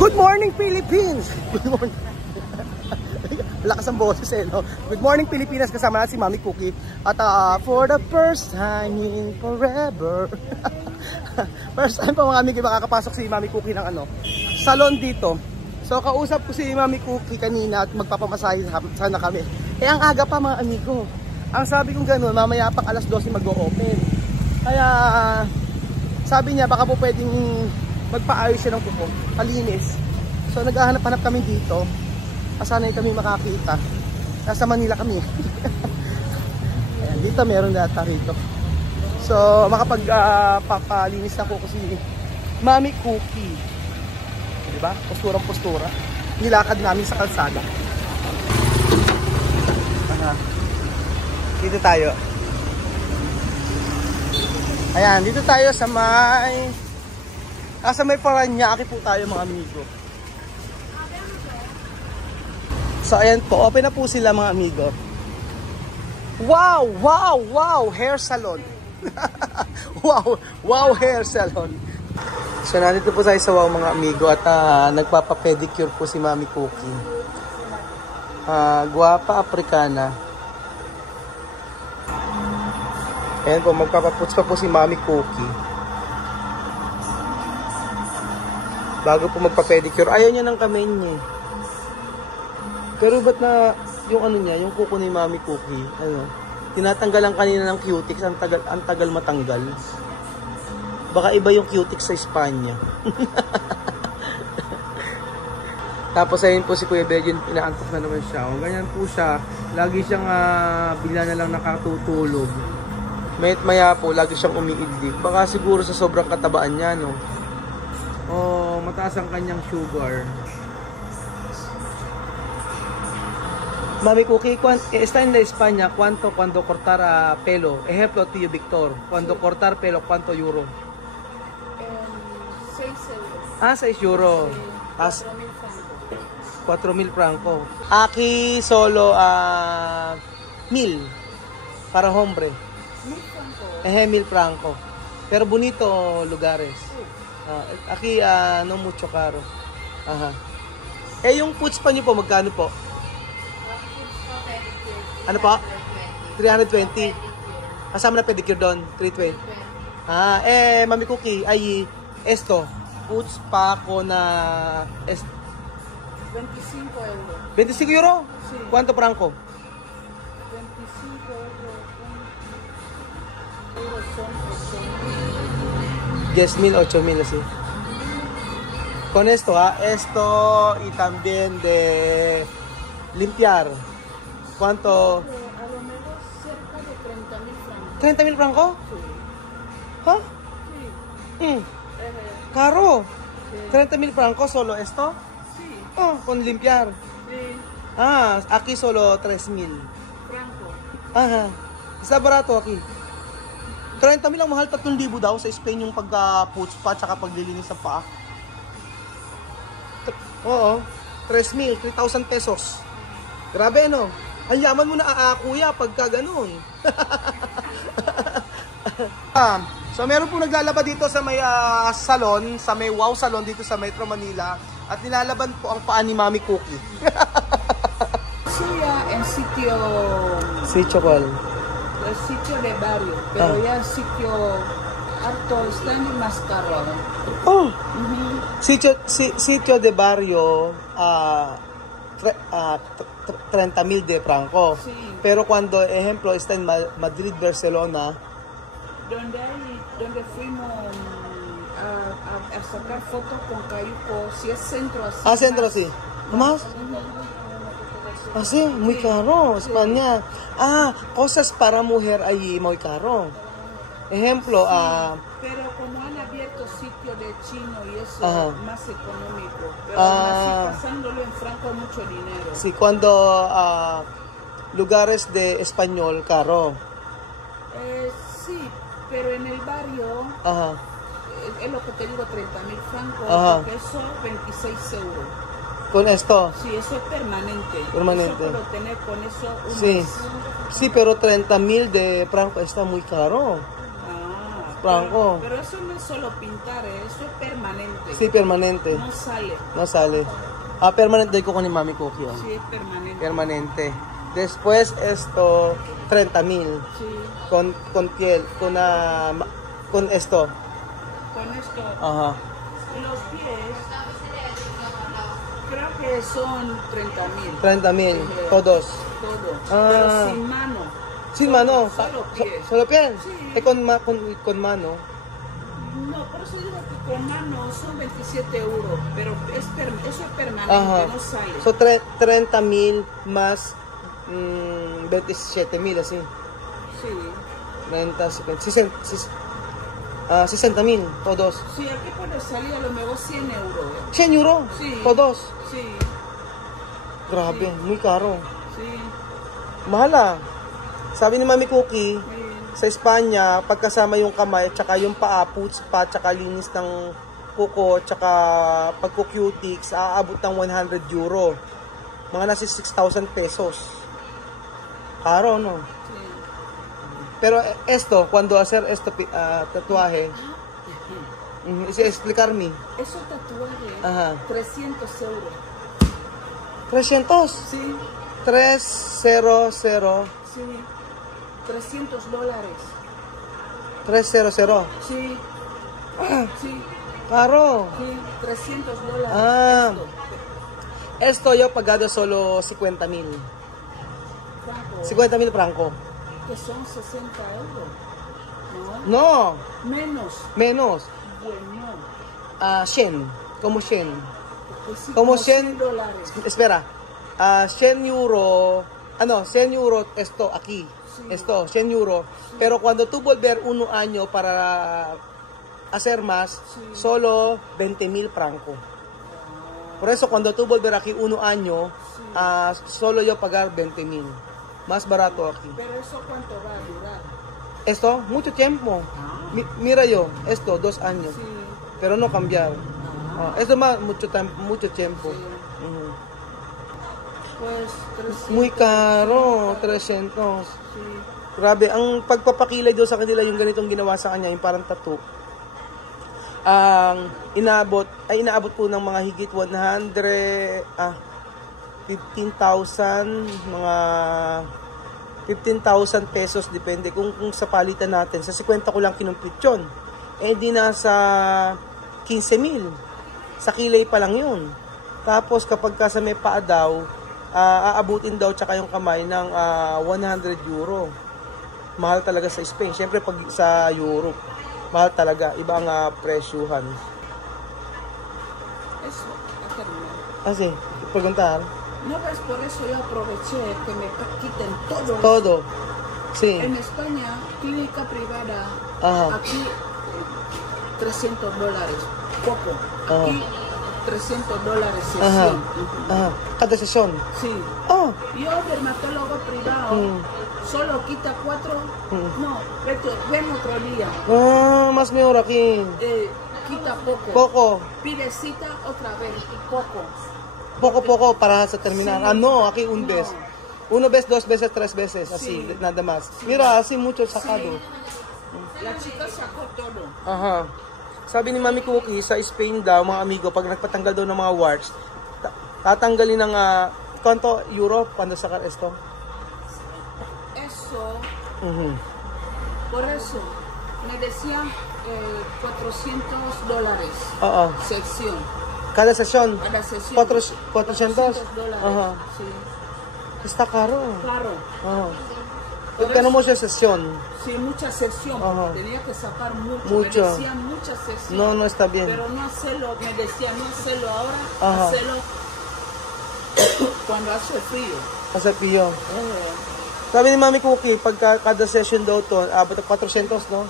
Good morning, Philippines! Good morning. Lakas ang boses eh, no? Good morning, Pilipinas. Kasama natin si Mami Cookie. At for the first time in forever. First time pa mga amig, makakapasok si Mami Cookie ng salon dito. So, kausap ko si Mami Cookie kanina at magpapamasahe sana kami. Eh, ang aga pa mga amigo. Ang sabi kong gano'n, mamaya pang alas 12 mag-o-open. Kaya, sabi niya, baka po pwedeng magpaayos siya ng kuko, palinis. So naghahanap-hanap kami dito. Sanay kami makakita. Nasa Manila kami. Ayan, dito meron data rito. So makapag-papalinis na kuko si Mami Cookie. Diba? Posturang-postura. Nilakad namin sa kalsada. Dito tayo. Ayan, dito tayo sa may Paranaque po tayo mga amigo. So ayan po, open na po sila mga amigo. Wow, wow, wow, hair salon. wow, hair salon. So nandito po tayo sa wow mga amigo at nagpapa-pedicure po si Mami Cookie. Guwapa Africana. Ayan po, magpapaputs pa po si Mami Cookie. Bago po magpa-pedicure. Ayaw niya ng kamay niya. Pero ba't na yung niya, yung kuko ni Mami Cookie, tinatanggalan kanina ng cutics, ang tagal matanggal. Baka iba yung cutics sa Espanya. Tapos ayun po si Kuya Begin, inaantok na naman siya. Ganyan po siya, lagi siyang bila na lang nakatutulog. Mayat maya po, lagi siyang umiidlig. Baka siguro sa sobrang katabaan niya, no? Mataas ang kanyang sugar. Mami Cookie, está en la España, ¿cuánto cuando cortar pelo? Ejemplo, tío Victor, cuando cortar pelo, ¿cuánto euro? 6 euros. 6 euro. 4,000 franco. Aquí solo 1,000 para hombre. 1,000 franco. Pero bonito lugares. Aquí no mucho caro. Aha. Yung puts pa niyo po, magkano po? Ano po? 320. Kasama na pedicure doon, 320. Mami Cookie, esto, puts pa ako na 25 euros. 25 euro? Sí. ¿Cuánto franco? 25 euros son 10,000, 8,000 así. Con esto, esto y también de limpiar. ¿Cuánto? a lo mejor cerca de 30,000 francos. 30,000 franco? Sí. ¿Ha? Sí. Caro. Sí. 30,000 franco solo esto? Sí. Con limpiar. Sí. Aquí solo 3,000. Franco. Aha. Está barato aquí. 30,000 ang mahal, 3,000 daw sa Spain yung pag-puts pa tsaka paglilinis sa paa. Oo. 3,000, 3,000 pesos. Grabe no? Ang yaman mo na kuya pagka ganun. So meron po naglalaba dito sa may salon, sa may wow salon dito sa Metro Manila. At nilalaban po ang paa ni Mami Cookie. Siya en sitio... Sitio Col. El sitio de barrio, pero ya el sitio alto está en más caro. Sitio de barrio, 30,000 de franco. Sí. Pero cuando, ejemplo, está en Madrid, Barcelona, donde fuimos a sacar fotos con Cayuco, si es centro así. centro sí. ¿Más? Así, muy caro, España. Cosas para mujer allí muy caro. Ejemplo, pero como han abierto sitio de chino y eso más económico. Pero así pasándolo en franco mucho dinero. Sí, cuando lugares de español caro. Sí, pero en el barrio es lo que te digo, 30,000 francos, porque eso 26 euros. ¿Con esto? Sí, eso es permanente. Permanente. Eso puedo tener con eso un Sí. mes. Sí, pero 30,000 de franco está muy caro. Franco. Pero eso no es solo pintar, eso es permanente. Sí, permanente. No sale. No sale. Permanente doy ko ni Mami Cookie. Oh. Sí, es permanente. Permanente. Después esto, 30,000. Sí. Con piel, con esto. Con esto. Ajá. Los pies, creo que son 30,000. 30,000, Sí, todos. Todo. Ah. Pero sin mano. Sin mano. Solo pies. Solo piel. Sí. Con mano. No, por eso digo que con mano son 27 euros, pero eso es permanente, Ajá. no sale. So 30,000 más 27,000 así. Sí. 30, 50, 60,000, todos. Sí, aquí puede salir a lo mejor 100 euros. 100 euro, Sí. todos. Sí, Grabe, Sí. muy caro. sí. Mahal ah. Sabi ni Mami Cookie, Sí. sa Espanya, pagkasama yung kamay, tsaka yung paa, puts pa, tsaka linis ng kuko, tsaka pagkukutics, aabot ng 100 euro. Mga nasa 6,000 pesos. Caro, no? Sí. Pero esto, cuando hacer esto tatuaje, explicarme. Eso tatuaje, Ajá. 300 euros. 300. Sí, 300. sí. $300. 300. Sí. Sí, Caro. sí, $300. Ah. Esto, Esto yo pagado solo 50,000. Franco, 50,000 franco. que son 60 euros. No, ¿No? Menos. menos. Bueno. 100. Como 100. Pues sí, Como como 100 $100. Espera. 100 euro. 100 euro esto aquí. Sí. Esto, 100 euro. Pero cuando tú volver 1 año para hacer más, Sí. solo 20,000 franco. Por eso cuando tú volver aquí 1 año, Sí. solo yo pagar 20,000. Más barato aquí. Pero eso cuánto va a durar. Esto, mucho tiempo. Mira yo, esto, 2 años. Sí. Pero no cambiar. Esto más, mucho tiempo. Sí. Ujú. Pues 300. Muy caro, 300. Sí. Grabe, ang pagpapakilay doon sa kanila, yung ganitong ginawa sa kanya, yung parang tattoo. Ang inaabot po ng mga higit 15,000, mga 15,000 pesos, depende kung sa palitan natin. Sa 50 ko lang kinumpit yun. Di nasa 15,000. Sa kilay pa lang yun. Tapos kapag ka sa may paa daw, aabutin daw tsaka yung kamay ng 100 euro. Mahal talaga sa Spain. Siyempre pag sa Europe, mahal talaga. Iba ang presyuhan. Eso, a terminar. Kasi, preguntar. No ves, por eso yo aproveché que me quiten todo. Todo. Sí. En España, clínica privada, Ajá. aquí $300. Poco. Ajá. Aquí $300 Ajá. sesión. Ajá. Kada sesyon. Sí. Oh. Yo, dermatólogo privado, solo quita 4. No, ven otro día. Mas mayor aquí. Quita poco. Poco. Pide cita otra vez. Poco. Poco para sa terminar. Sí. No, aquí un No. vez. 1 vez, 2 veces, 3 veces. Así, Sí. nada más. Mira, así mucho sacado. La chica sacó todo. Aha. Sabi ni Mami Cookie, sa Spain daw, mga amigo, pag nagpatanggal daw ng mga warts, tatanggalin ng, ¿cuánto euro cuando sacar esto? Eso, Mhm. por eso, me decían $400 Oo. sección. Cada sesyon, Cada sesión. 400. $400. Ajá. Sí. Está caro. Claro. Ajá. Por Tenemos siya sesyon. Sí, mucha sesión. Ajá. Tenía que sacar mucho. Mucho. Me decían mucha sesión. No está bien. Pero no hacerlo, me decían no hacerlo ahora, Ajá. hacerlo cuando hace frío. Kasi piyo. Sabi ni Mami Cookie, pagka kada session daw to, abot ng 400, no?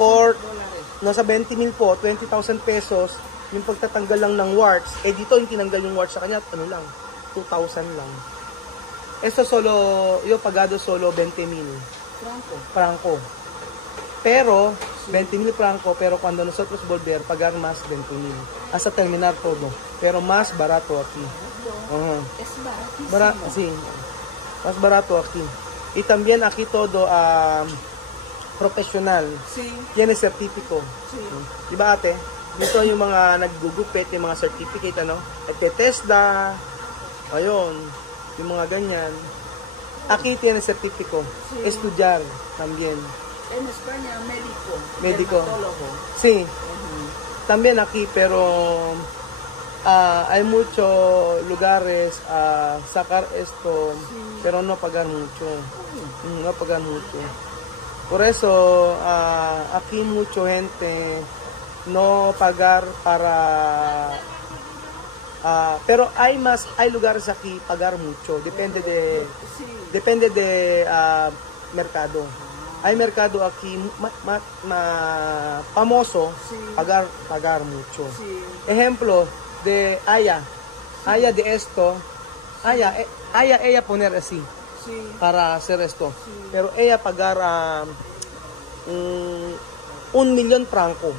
For, $400. nasa 20,000 po, 20,000 pesos, yung pagtatanggal lang ng warts. Dito yung tinanggal yung warts sa kanya, ano lang, 2,000 lang. Esto solo, yo pagado solo 20,000 Franco. franco. Pero, 20,000 franco, pero cuando nosotros volver, pagar más 20,000. Hasta terminar todo. Pero más barato aquí. Ajá. Es baratísimo. Sí, más barato aquí. Y también aquí todo, professional. Sí. Yan ay certificate. Sí. Diba ate? Dito yung mga naggugupit, yung mga certificate, ano? At Tesla, ayun, yung mga ganyan. Aquí tiene certificado. Sí. Estudiar también. En España, médico. Médico. Dermatólogo. Sí. También aquí, pero hay muchos lugares a sacar esto, Sí. pero no pagan mucho. No pagan mucho. Por eso, aquí mucha gente no pagar para... pero hay lugares aquí pagar mucho. Depende de... Sí. Depende de mercado. Hay mercado aquí famoso, Sí. pagar mucho. Sí. Ejemplo de Aya de esto, ella poner así Sí. para hacer esto. Sí. Pero ella pagar 1,000,000 franco.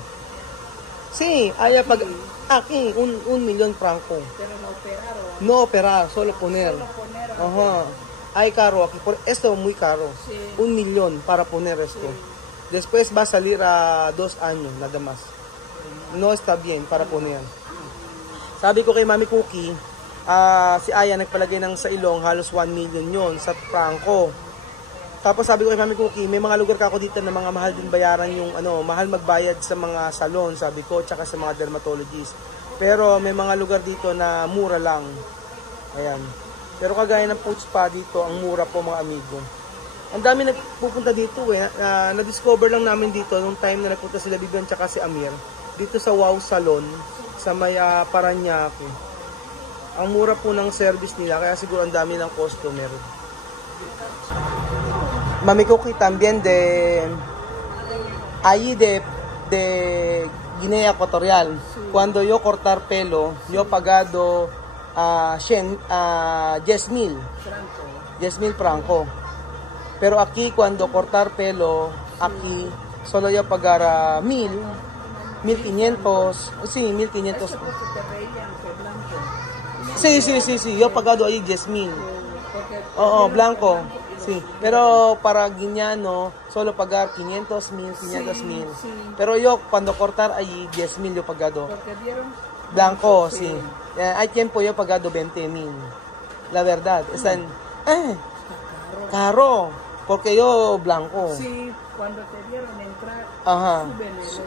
Sí, ella pagar aquí 1,000,000 franco. Pero no operaron. No operar, solo poner. Solo poner. Ajá. Hay caro aquí. Esto es muy caro. Sí. 1,000,000 para poner esto. Sí. Después va a salir a 2 años nada más. No está bien para poner. Sabi ko kay Mami Cookie, si Aya nagpalagay ng sa ilong, halos 1,000,000 yon sa franco. Tapos sabi ko kay Mami Cookie, may mga lugar ka ako dito na mga mahal din bayaran yung mahal magbayad sa mga salon, sabi ko, tsaka sa mga dermatologist. Pero may mga lugar dito na mura lang. Ayan. Pero kagaya ng Poach Spa dito, ang mura po mga amigo. Ang dami nagpupunta dito na-discover lang namin dito nung time na nagpunta sila Bibian tsaka si Amir. Dito sa Wow Salon, sa may Parañaque. Ang mura po ng service nila, kaya siguro ang dami ng customer. Mami Cookie también ahí de Guinea Ecuatorial. Cuando yo cortar pelo, yo pagado 10,000 franco. Pero aquí cuando cortar pelo, aquí solo yo pagar 1,500. Sí, 1,500. Eso porque te reían que blanco. Sí, yo pagado ahí 10,000. Oo, blanco. Sí, pero para Guineano, solo pagar 500,000. Sí. Pero yo cuando cortar ahí 10,000 yo pagado. Porque vieron. Blanco, sí. Hay tiempo yo pagado 20,000. La verdad, están caro, porque yo blanco. Sí, cuando te vieron entrar, Ajá.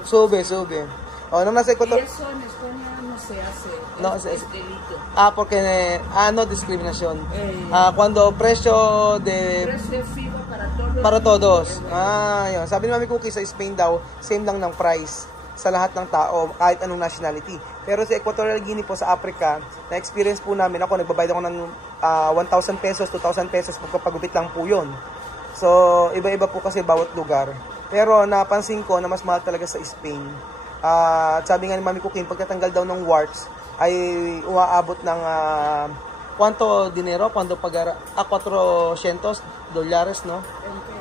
Sube. O no Y nasa eso en España no se hace. No, es delito. Porque no discriminación. Cuando precio de Precio fijo para todos. para todos. Yun. Sabi ni Mami Cookie sa Spain daw, same lang ng price sa lahat ng tao, kahit anong nationality. Pero sa Equatorial Guinea po sa Africa, na-experience po namin ako, nagbabayad ako ng 1,000 pesos, 2,000 pesos, pagkapagupit lang po yun. So, iba-iba po kasi bawat lugar. Pero napansin ko na mas mahal talaga sa Spain. Sabi nga ni Mami Cookie, pagkatanggal daw ng warts, ay umaabot ng ¿cuánto dinero? Cuando pagar $400, no?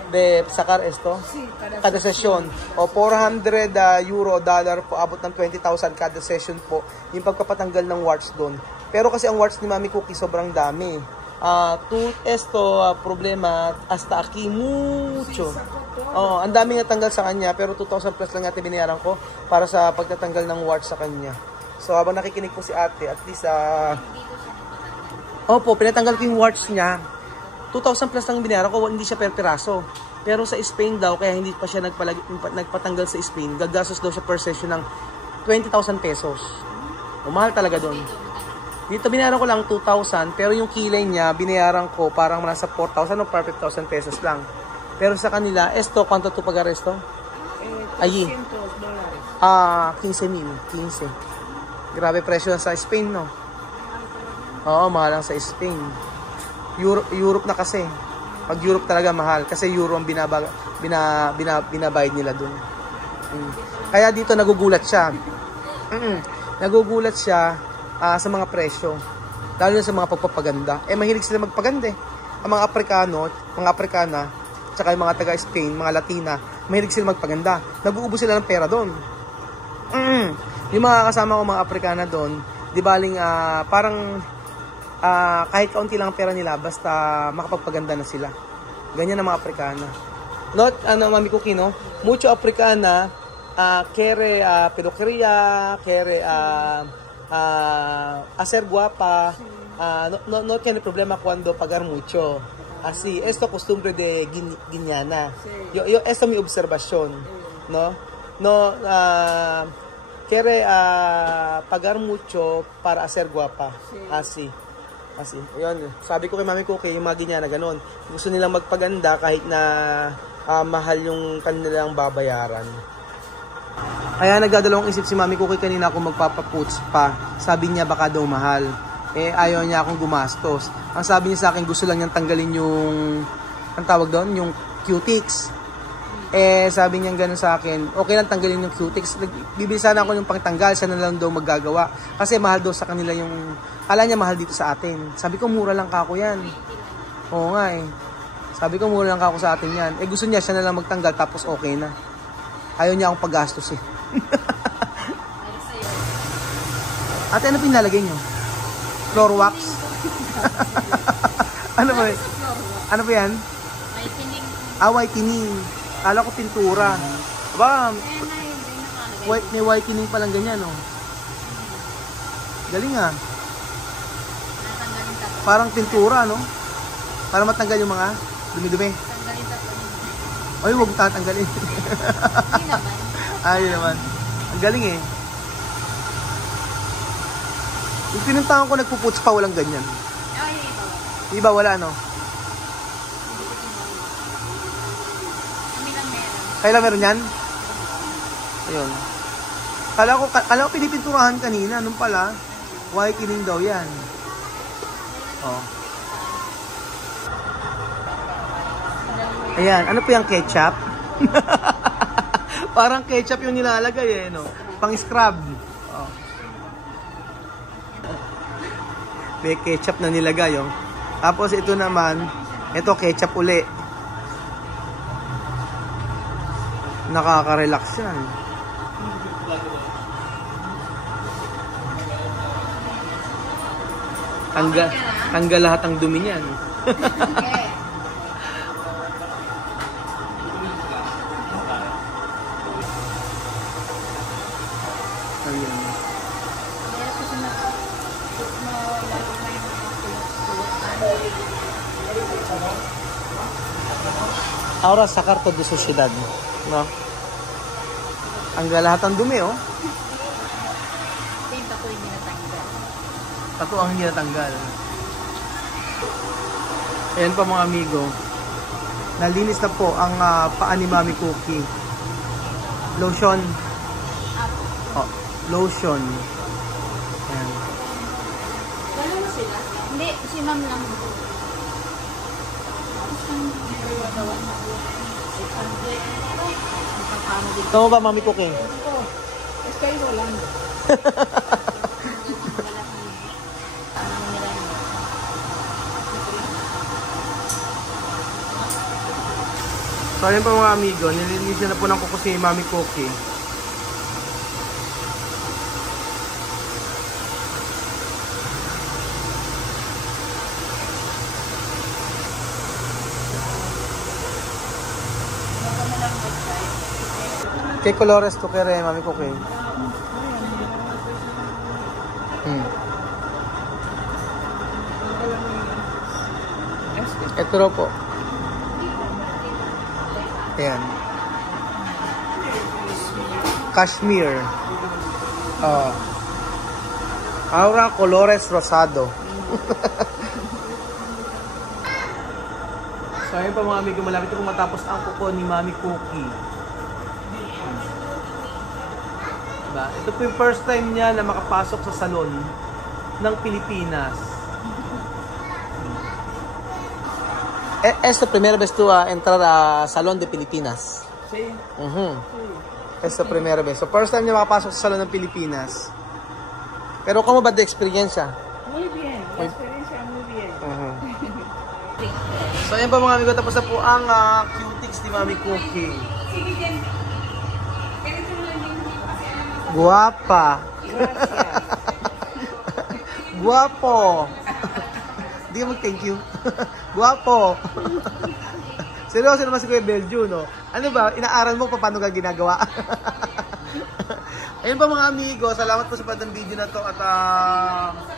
De sacar esto? Sí, Kada session. O 400 euro o dollar po, abot ng 20,000 kada session po, yung pagpapatanggal ng warts doon. Pero kasi ang warts ni Mami Cookie sobrang dami. Problema hasta aquí mucho. Ang dami nga tanggal sa kanya, pero 2,000 plus lang ate binayaran ko para sa pagtatanggal ng warts sa kanya. So habang nakikinig po si ate, at least pinatanggal ko yung warts niya. 2,000 plus lang binayaran ko, hindi siya per piraso. Pero sa Spain daw, kaya hindi pa siya nagpatanggal sa Spain, gagastos daw siya per session ng 20,000 pesos. Mahal talaga doon. Dito binayaran ko lang 2,000, pero yung kilay niya, binayaran ko parang nasa 4,000 o 5,000 pesos lang. Pero sa kanila, ¿cuánto tú pagar esto? Allí. $300. 15,000. Grabe presyo sa Spain, no? Oo, mahal lang sa Spain. Europe na kasi. Pag Europe talaga mahal, kasi euro ang binabayad nila dun. Kaya dito nagugulat siya. Nagugulat siya sa mga presyo. Lalo na sa mga pagpapaganda. Mahilig sila magpaganda eh. Ang mga Afrikana, tsaka yung mga taga-Spain, mga Latina, mahilig sila magpaganda. Nag-uubos sila ng pera doon. Yung mga kasama ko mga Afrikana doon, di baling parang kahit kaunti lang ang pera nila, basta makapagpaganda na sila. Ganyan ang mga Afrikana. Not, Mami Cookie, no? Mucho africana, quiere peluquería, quiere hacer guapa, no tiene problema cuando pagar mucho. Así, esto costumbre de Guiana. Yo, esta es mi observación, ¿no? No, quiere pagar mucho para hacer guapa. Así. Ayun, sabi ko kay Mami Cookie, yung mga Guiana, ganun. Gusto nilang magpaganda kahit na mahal yung kanilang babayaran. Kaya nagdadalawang isip si Mami Cookie kanina kung magpapaputs pa. Sabi niya baka daw mahal. Ayaw niya akong gumastos. Ang sabi niya sa akin, gusto lang niyang tanggalin yung, ang tawag doon, yung cutics. Sabi niya gano'n sa akin, okay lang tanggalin yung cutics. Bibili sana ako yung pangtanggal, sana lang daw maggagawa. Kasi mahal daw sa kanila yung, kala niya mahal dito sa atin. Sabi ko, mura lang kako yan. Oo nga Sabi ko, mura lang kako sa atin yan. Gusto niya, siya na lang magtanggal, tapos okay na. Ayaw niya akong paggastos Ate, ano pinalagay niyo? Floor wax? Ano ba? Ano ba yan? Whitening. Whitening. Kala ko pintura. Aba, may whitening palang ganyan, no? Galing Parang pintura, no? Para matanggal yung mga dumi-dumi. Ay, huwag tatanggalin. Hindi naman. Yun naman. Ang galing Yung pinuntahan ko nagpuputs pa, walang ganyan. Iba, wala, no? Kami lang meron. Kailan meron yan? Ayun. Kala ko pinipinturahan kanina. Nung pala, whitening daw yan. Ayan. Ano po yung ketchup? Parang ketchup yung nilalagay no? Pang-scrub. May ketchup na nilagay Tapos ito naman, ito ketchup uli. Nakaka-relax yan. Tanggal lahat ang dumi niyan. Ahora sacar todo suciedad, no? Ang lahat ng dumi, Yung tato hindi natanggal. Tato ang hindi natanggal. Ayan pa mga amigo. Nalinis na po ang paa ni Mami Cookie. Lotion. Lotion. Ayan. Wala mo sila? Hindi, si ma'am lang. Tama ba, Mami Cookie? Kayo lang. So ayun po mga amigo, nilinis na po ng kuko si Mami Cookie. ¿Qué colores tú quieres, Mami Cookie? Ito raw po. Ayan. Cashmere. Ahora colores rosado. So ayun pa mga amigo, malapit na matapos ang kuko ni Mami Cookie. Diba? Ito po yung first time niya na makapasok sa salon ng Pilipinas. Es la primera vez tú a entrar a Salón de Pilipinas. Sí. Es la primera vez. So first time niya makapasok sa Salón ng Pilipinas. Pero ¿cómo va de experiencia? Muy bien, la experiencia muy bien. So ayun pa mga amigo, tapos na po ang cutics ni Mami Cookie. Guapa. Gracias. Guapo. Hindi ka mag-thank you. Guwapo. Si Seryoso naman si Kuya Beljo, no? Ano ba, inaaral mo pa paano ka ginagawa? Ayun pa mga amigo, salamat po sa panood ng video na to. At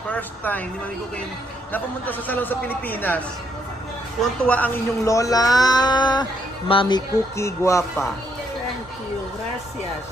first time ni Mami Cookie na pumunta sa salon sa Pilipinas. Tuwan-tuwa ang inyong lola, Mami Cookie Guapa. Thank you. Gracias.